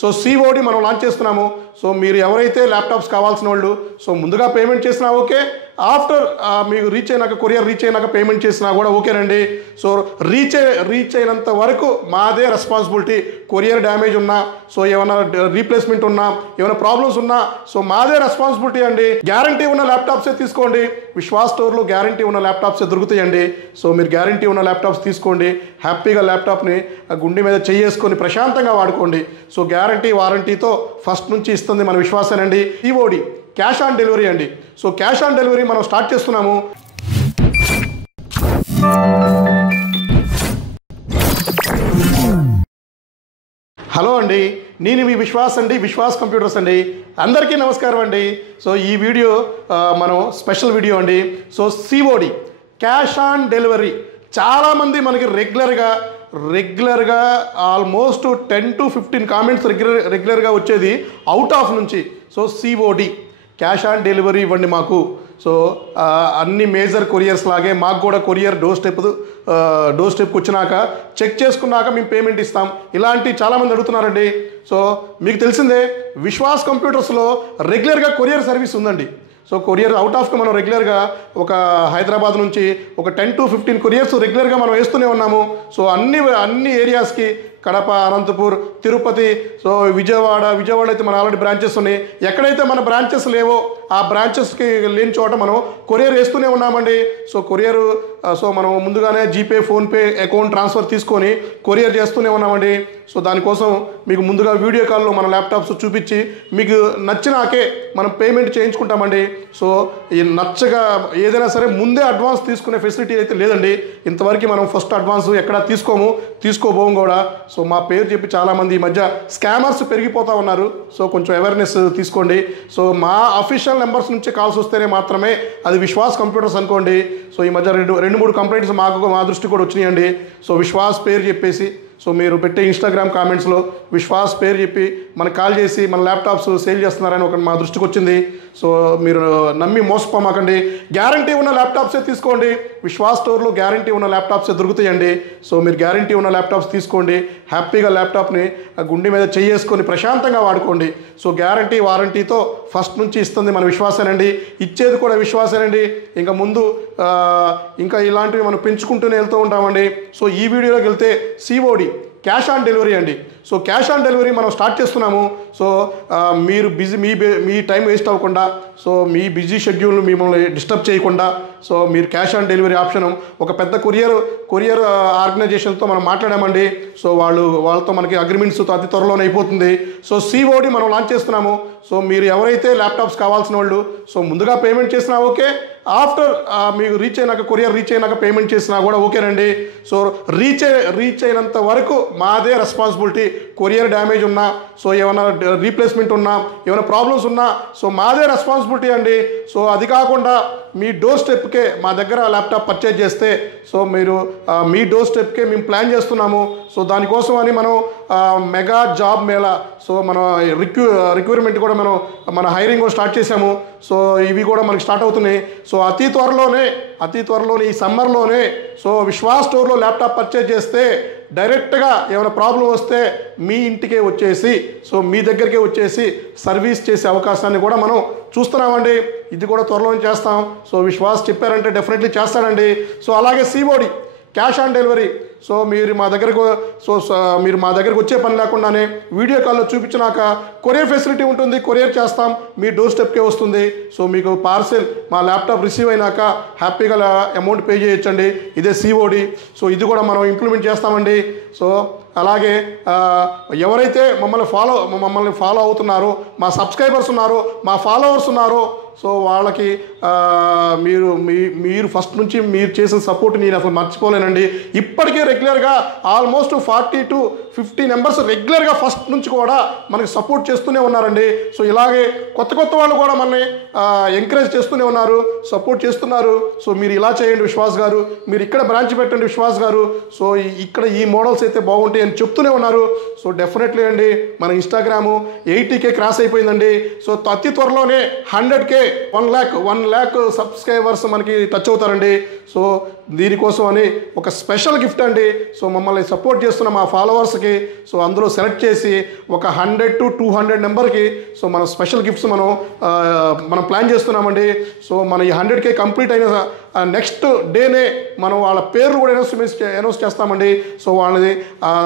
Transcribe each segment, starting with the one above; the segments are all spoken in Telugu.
సో COD మనం లాంచ్ చేస్తున్నాము. సో మీరు ఎవరైతే ల్యాప్టాప్స్ కావాల్సిన వాళ్ళు సో ముందుగా పేమెంట్ చేసినా ఓకే, ఆఫ్టర్ మీకు రీచ్ అయినాక కొరియర్ రీచ్ అయినాక పేమెంట్ చేసినా కూడా ఓకేనండి. సో రీచ్ అయినంత వరకు మాదే రెస్పాన్సిబిలిటీ. కొరియర్ డ్యామేజ్ ఉన్నా, సో ఏమైనా రీప్లేస్మెంట్ ఉన్నా, ఏమైనా ప్రాబ్లమ్స్ ఉన్నా సో మాదే రెస్పాన్సిబిలిటీ అండి. గ్యారంటీ ఉన్న ల్యాప్టాప్సే తీసుకోండి. విశ్వాస్ స్టోర్లో గ్యారంటీ ఉన్న ల్యాప్టాప్సే దొరుకుతాయండి. సో మీరు గ్యారంటీ ఉన్న ల్యాప్టాప్స్ తీసుకోండి. హ్యాపీగా ల్యాప్టాప్ని గుండె మీద చేసుకొని ప్రశాంతంగా వాడుకోండి. సో గ్యారంటీ వారంటీతో ఫస్ట్ నుంచి ఇస్తుంది మన విశ్వాసేనండి. COD క్యాష్ ఆన్ డెలివరీ అండి. సో క్యాష్ ఆన్ డెలివరీ మనం స్టార్ట్ చేస్తున్నాము. హలో అండి, నేను మీ విశ్వాస్ అండి, విశ్వాస్ కంప్యూటర్స్ అండి. అందరికీ నమస్కారం అండి. సో ఈ వీడియో మనం స్పెషల్ వీడియో అండి. So COD cash on delivery చాలామంది మనకి రెగ్యులర్గా ఆల్మోస్ట్ 10 to 15 కామెంట్స్ రెగ్యులర్గా వచ్చేది అవుట్ ఆఫ్ నుంచి. So COD cash on delivery ఇవ్వండి మాకు. సో అన్ని మేజర్ కొరియర్స్ లాగే మాకు కూడా కొరియర్ డోర్ స్టెప్కి వచ్చినాక చెక్ చేసుకున్నాక మేము పేమెంట్ ఇస్తాం. ఇలాంటి చాలామంది అడుగుతున్నారండి. సో మీకు తెలిసిందే విశ్వాస్ కంప్యూటర్స్లో రెగ్యులర్గా కొరియర్ సర్వీస్ ఉందండి. సో కొరియర్ అవుట్ ఆఫ్కి మనం రెగ్యులర్గా ఒక హైదరాబాద్ నుంచి ఒక 10 to 15 కొరియర్స్ రెగ్యులర్గా మనం వేస్తూనే ఉన్నాము. సో అన్ని ఏరియాస్కి కడప, అనంతపూర్, తిరుపతి, సో విజయవాడ అయితే మన ఆల్రెడీ బ్రాంచెస్ ఉన్నాయి. ఎక్కడైతే మన బ్రాంచెస్ లేవో ఆ బ్రాంచెస్కి లేని చోట మనం కొరియర్ వేస్తూనే ఉన్నామండి. సో కొరియర్ సో మనం ముందుగానే జీపే, ఫోన్పే అకౌంట్ ట్రాన్స్ఫర్ తీసుకొని కొరియర్ చేస్తూనే ఉన్నామండి. సో దానికోసం మీకు ముందుగా వీడియో కాల్లో మన ల్యాప్టాప్స్ చూపించి మీకు నచ్చినాకే మనం పేమెంట్ చేయించుకుంటామండి. సో ఈ నచ్చగా ఏదైనా సరే ముందే అడ్వాన్స్ తీసుకునే ఫెసిలిటీ అయితే లేదండి. ఇంతవరకు మనం ఫస్ట్ అడ్వాన్స్ ఎక్కడా తీసుకోబోం కూడా. సో మా పేరు చెప్పి చాలామంది ఈ మధ్య స్కామర్స్ పెరిగిపోతూ ఉన్నారు. సో కొంచెం అవేర్నెస్ తీసుకోండి. సో మా అఫీషియల్ నెంబర్స్ నుంచి కాల్స్ వస్తేనే మాత్రమే అది విశ్వాస్ కంప్యూటర్స్ అనుకోండి. సో ఈ మధ్య 2-3 కంప్లైంట్స్ మా దృష్టి కూడా వచ్చినాయండి. సో విశ్వాస్ పేరు చెప్పేసి సో మీరు పెట్టే ఇన్స్టాగ్రామ్ కామెంట్స్లో విశ్వాస్ పేరు చెప్పి మనకు కాల్ చేసి మన ల్యాప్టాప్స్ సేల్ చేస్తున్నారని ఒక మా దృష్టికి వచ్చింది. సో మీరు నమ్మి మోసపోమాకండి. గ్యారంటీ ఉన్న ల్యాప్టాప్సే తీసుకోండి. విశ్వాస్ స్టోర్లో గ్యారంటీ ఉన్న ల్యాప్టాప్సే దొరుకుతాయండి. సో మీరు గ్యారంటీ ఉన్న ల్యాప్టాప్స్ తీసుకోండి. హ్యాపీగా ల్యాప్టాప్ని గుండె మీద చేసుకొని ప్రశాంతంగా వాడుకోండి. సో గ్యారంటీ వారంటీతో ఫస్ట్ నుంచి ఇస్తుంది మన విశ్వాసేనండి. ఇచ్చేది కూడా విశ్వాసేనండి. ఇంకా ముందు ఇంకా ఇలాంటివి మనం పెంచుకుంటూనే వెళ్తూ ఉంటామండి. సో ఈ వీడియోలోకి వెళ్తే COD క్యాష్ ఆన్ డెలివరీ అండి. సో క్యాష్ ఆన్ డెలివరీ మనం స్టార్ట్ చేస్తున్నాము. సో మీరు మీ టైం వేస్ట్ అవ్వకుండా, సో మీ బిజీ షెడ్యూల్ మిమ్మల్ని డిస్టర్బ్ చేయకుండా సో మీరు క్యాష్ ఆన్ డెలివరీ ఆప్షన్ ఒక పెద్ద కొరియర్ ఆర్గనైజేషన్తో మనం మాట్లాడామండి. సో వాళ్ళతో మనకి అగ్రిమెంట్స్ అతి త్వరలోనే అయిపోతుంది. సో COD మనం లాంచ్ చేస్తున్నాము. సో మీరు ఎవరైతే ల్యాప్టాప్స్ కావాల్సిన వాళ్ళు సో ముందుగా పేమెంట్ చేసినా ఓకే, ఆఫ్టర్ మీకు కొరియర్ రీచ్ అయినాక పేమెంట్ చేసినా కూడా ఓకేనండి. సో రీచ్ అయినంత వరకు మాదే రెస్పాన్సిబిలిటీ. కొరియర్ డ్యామేజ్ ఉన్నా, సో ఏమైనా రీప్లేస్మెంట్ ఉన్నా, ఏమైనా ప్రాబ్లమ్స్ ఉన్నా సో మాదే రెస్పాన్సిబిలిటీ అండి. సో అది కాకుండా మీ డోర్ స్టెప్కే మా దగ్గర ల్యాప్టాప్ పర్చేజ్ చేస్తే సో మీరు మీ డోర్ స్టెప్కే మేము ప్లాన్ చేస్తున్నాము. సో దానికోసం అని మనం మెగా జాబ్ మేళా సో మన రిక్రూట్మెంట్ కూడా మన హైరింగ్ కూడా స్టార్ట్ చేసాము. సో ఇవి కూడా మనకి స్టార్ట్ అవుతున్నాయి. సో అతి త్వరలోనే ఈ సమ్మర్లోనే సో విశ్వాస్ స్టోర్లో ల్యాప్టాప్ పర్చేజ్ చేస్తే డైరెక్ట్గా ఏమైనా ప్రాబ్లం వస్తే మీ ఇంటికే వచ్చేసి సో మీ దగ్గరికే వచ్చేసి సర్వీస్ చేసే అవకాశాన్ని కూడా మనం చూస్తున్నామండి. ఇది కూడా త్వరలోనే చేస్తాం. సో విశ్వాస్ చెప్పారంటే డెఫినెట్లీ చేస్తాడండి. సో అలాగే COD cash on delivery so మీరు మా దగ్గరకు వచ్చే పని లేకుండానే వీడియో కాల్లో చూపించినాక కొరియర్ ఫెసిలిటీ ఉంటుంది. కొరియర్ చేస్తాం, మీ డోర్ స్టెప్కే వస్తుంది. సో మీకు పార్సెల్ మా ల్యాప్టాప్ రిసీవ్ అయినాక హ్యాపీగా అమౌంట్ పే చేయొచ్చండి. ఇదే COD. సో ఇది కూడా మనం ఇంప్లిమెంట్ చేస్తామండి. సో అలాగే ఎవరైతే మమ్మల్ని ఫాలో అవుతున్నారో, మా సబ్స్క్రైబర్స్ ఉన్నారో, మా ఫాలోవర్స్ ఉన్నారో సో వాళ్ళకి మీరు ఫస్ట్ నుంచి మీరు చేసిన సపోర్ట్ నేను అసలు మర్చిపోలేనండి. ఇప్పటికే రెగ్యులర్గా ఆల్మోస్ట్ 40 to 50 మెంబర్స్ రెగ్యులర్గా ఫస్ట్ నుంచి కూడా మనకి సపోర్ట్ చేస్తూనే ఉన్నారండి. సో ఇలాగే కొత్త వాళ్ళు కూడా మనల్ని ఎంకరేజ్ చేస్తూనే ఉన్నారు, సపోర్ట్ చేస్తున్నారు. సో మీరు ఇలా చేయండి విశ్వాస్ గారు, మీరు ఇక్కడ బ్రాంచ్ పెట్టండి విశ్వాస్ గారు, సో ఇక్కడ ఈ మోడల్స్ అయితే బాగుంటాయి అని చెప్తూనే ఉన్నారు. సో డెఫినెట్లీ అండి మన ఇన్స్టాగ్రాము 80K క్రాస్ అయిపోయిందండి. సో అతి త్వరలోనే 100K 1 lakh సబ్స్క్రైబర్స్ మనకి టచ్ అవుతారండి. సో దీనికోసం అని ఒక స్పెషల్ గిఫ్ట్ అండి. సో మమ్మల్ని సపోర్ట్ చేస్తున్న మా ఫాలోవర్స్కి సో అందులో సెలెక్ట్ చేసి ఒక 100 to 200 నెంబర్కి సో మన స్పెషల్ గిఫ్ట్స్ మనం ప్లాన్ చేస్తున్నామండి. సో మన ఈ 100K కంప్లీట్ అయిన నెక్స్ట్ డేనే మనం వాళ్ళ పేర్లు కూడా అనౌన్స్ చేస్తామండి. సో వాళ్ళని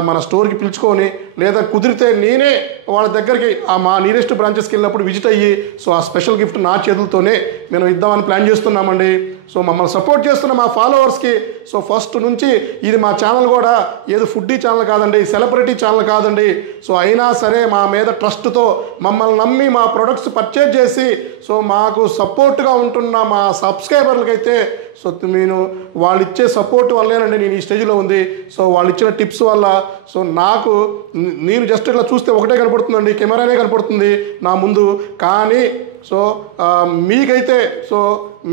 మన స్టోర్కి పిలుచుకొని లేదా కుదిరితే నేనే వాళ్ళ దగ్గరికి మా నియరెస్ట్ బ్రాంచెస్కి వెళ్ళినప్పుడు విజిట్ అయ్యి సో ఆ స్పెషల్ గిఫ్ట్ నా చేతులతోనే మేము ఇద్దామని ప్లాన్ చేస్తున్నామండి. సో మమ్మల్ని సపోర్ట్ చేస్తున్న మా ఫాలోవర్స్కి సో ఫస్ట్ నుంచి ఇది మా ఛానల్ కూడా ఏదో ఫుడ్డీ ఛానల్ కాదండి, సెలబ్రిటీ ఛానల్ కాదండి. సో అయినా సరే మా మీద ట్రస్ట్తో మమ్మల్ని నమ్మి మా ప్రొడక్ట్స్ పర్చేజ్ చేసి సో మాకు సపోర్ట్గా ఉంటున్న మా సబ్స్క్రైబర్లకైతే సో నేను వాళ్ళు ఇచ్చే సపోర్ట్ వల్లేనండి నేను ఈ స్టేజ్లో ఉంది. సో వాళ్ళు ఇచ్చిన టిప్స్ వల్ల సో నాకు నేను జస్ట్ ఇట్లా చూస్తే ఒకటే కనపడుతుందండి, కెమెరానే కనపడుతుంది నా ముందు. కానీ సో మీకైతే సో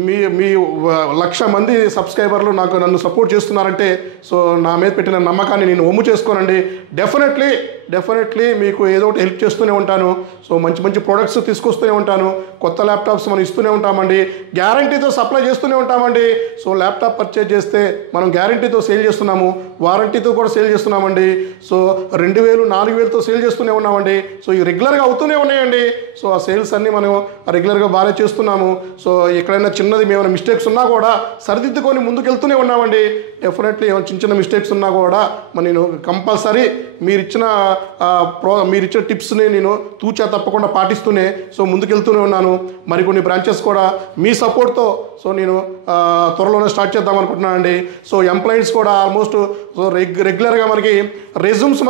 మీ 1,00,000 మంది సబ్స్క్రైబర్లు నన్ను సపోర్ట్ చేస్తున్నారంటే సో నా మీద పెట్టిన నమ్మకాన్ని నేను ఒమ్ము చేసుకోనండి. డెఫినెట్లీ మీకు ఏదో ఒకటి హెల్ప్ చేస్తూనే ఉంటాను. సో మంచి ప్రోడక్ట్స్ తీసుకొస్తూనే ఉంటాను. కొత్త ల్యాప్టాప్స్ మనం ఇస్తూనే ఉంటామండి, గ్యారంటీతో సప్లై చేస్తూనే ఉంటామండి. సో ల్యాప్టాప్ పర్చేజ్ చేస్తే మనం గ్యారంటీతో సేల్ చేస్తున్నాము, వారంటీతో కూడా సేల్ చేస్తున్నామండి. సో 2,000 4,000తో సేల్ చేస్తూనే ఉన్నామండి. సో ఇవి రెగ్యులర్గా అవుతూనే ఉన్నాయండి. సో ఆ సేల్స్ అన్నీ మనం రెగ్యులర్గా బాగానే చేస్తున్నాము. సో ఎక్కడైనా చిన్నది ఏమైనా మిస్టేక్స్ ఉన్నా కూడా సరిదిద్దుకొని ముందుకెళ్తూనే ఉన్నామండి. డెఫినెట్లీ ఏమైనా చిన్న మిస్టేక్స్ ఉన్నా కూడా నేను కంపల్సరీ మీరు ఇచ్చిన టిప్స్ని నేను తూచా తప్పకుండా పాటిస్తూనే సో ముందుకెళ్తూనే ఉన్నాను. మరికొన్ని బ్రాంచెస్ కూడా మీ సపోర్ట్తో సో నేను త్వరలోనే స్టార్ట్ చేద్దాం అనుకుంటున్నానండి. సో ఎంప్లాయీస్ కూడా ఆల్మోస్ట్ సో రెగ్యులర్గా మనకి రెజ్యూమ్స్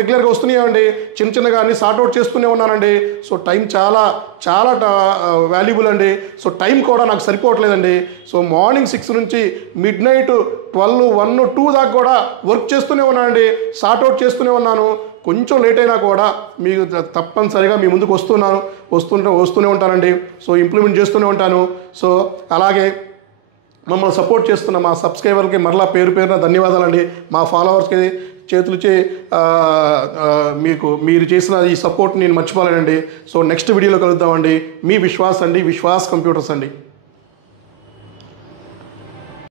రెగ్యులర్గా వస్తున్నాయండి. చిన్నగా అన్ని సార్ట్అవుట్ చేస్తూనే ఉన్నానండి. సో టైం చాలా వాల్యుబుల్ అండి. సో టైం కూడా నాకు సరిపోవట్లేదండి. సో మార్నింగ్ 6 నుంచి మిడ్ నైట్ 12, 1, 2 దాకా కూడా వర్క్ చేస్తూనే ఉన్నానండి, సార్ట్అవుట్ చేస్తూనే ఉన్నాను. కొంచెం లేట్ అయినా కూడా మీకు తప్పనిసరిగా మీ ముందుకు వస్తూనే ఉంటానండి. సో ఇంప్లిమెంట్ చేస్తూనే ఉంటాను. సో అలాగే మమ్మల్ని సపోర్ట్ చేస్తున్న మా సబ్స్క్రైబర్కి మరలా పేరున ధన్యవాదాలండి. మా ఫాలోవర్స్కి చేతులచే మీరు చేసిన ఈ సపోర్ట్ నేను మర్చిపోలేనండి. సో నెక్స్ట్ వీడియోలో కలుద్దామండి. మీ విశ్వాస్ అండి, విశ్వాస్ కంప్యూటర్స్ అండి.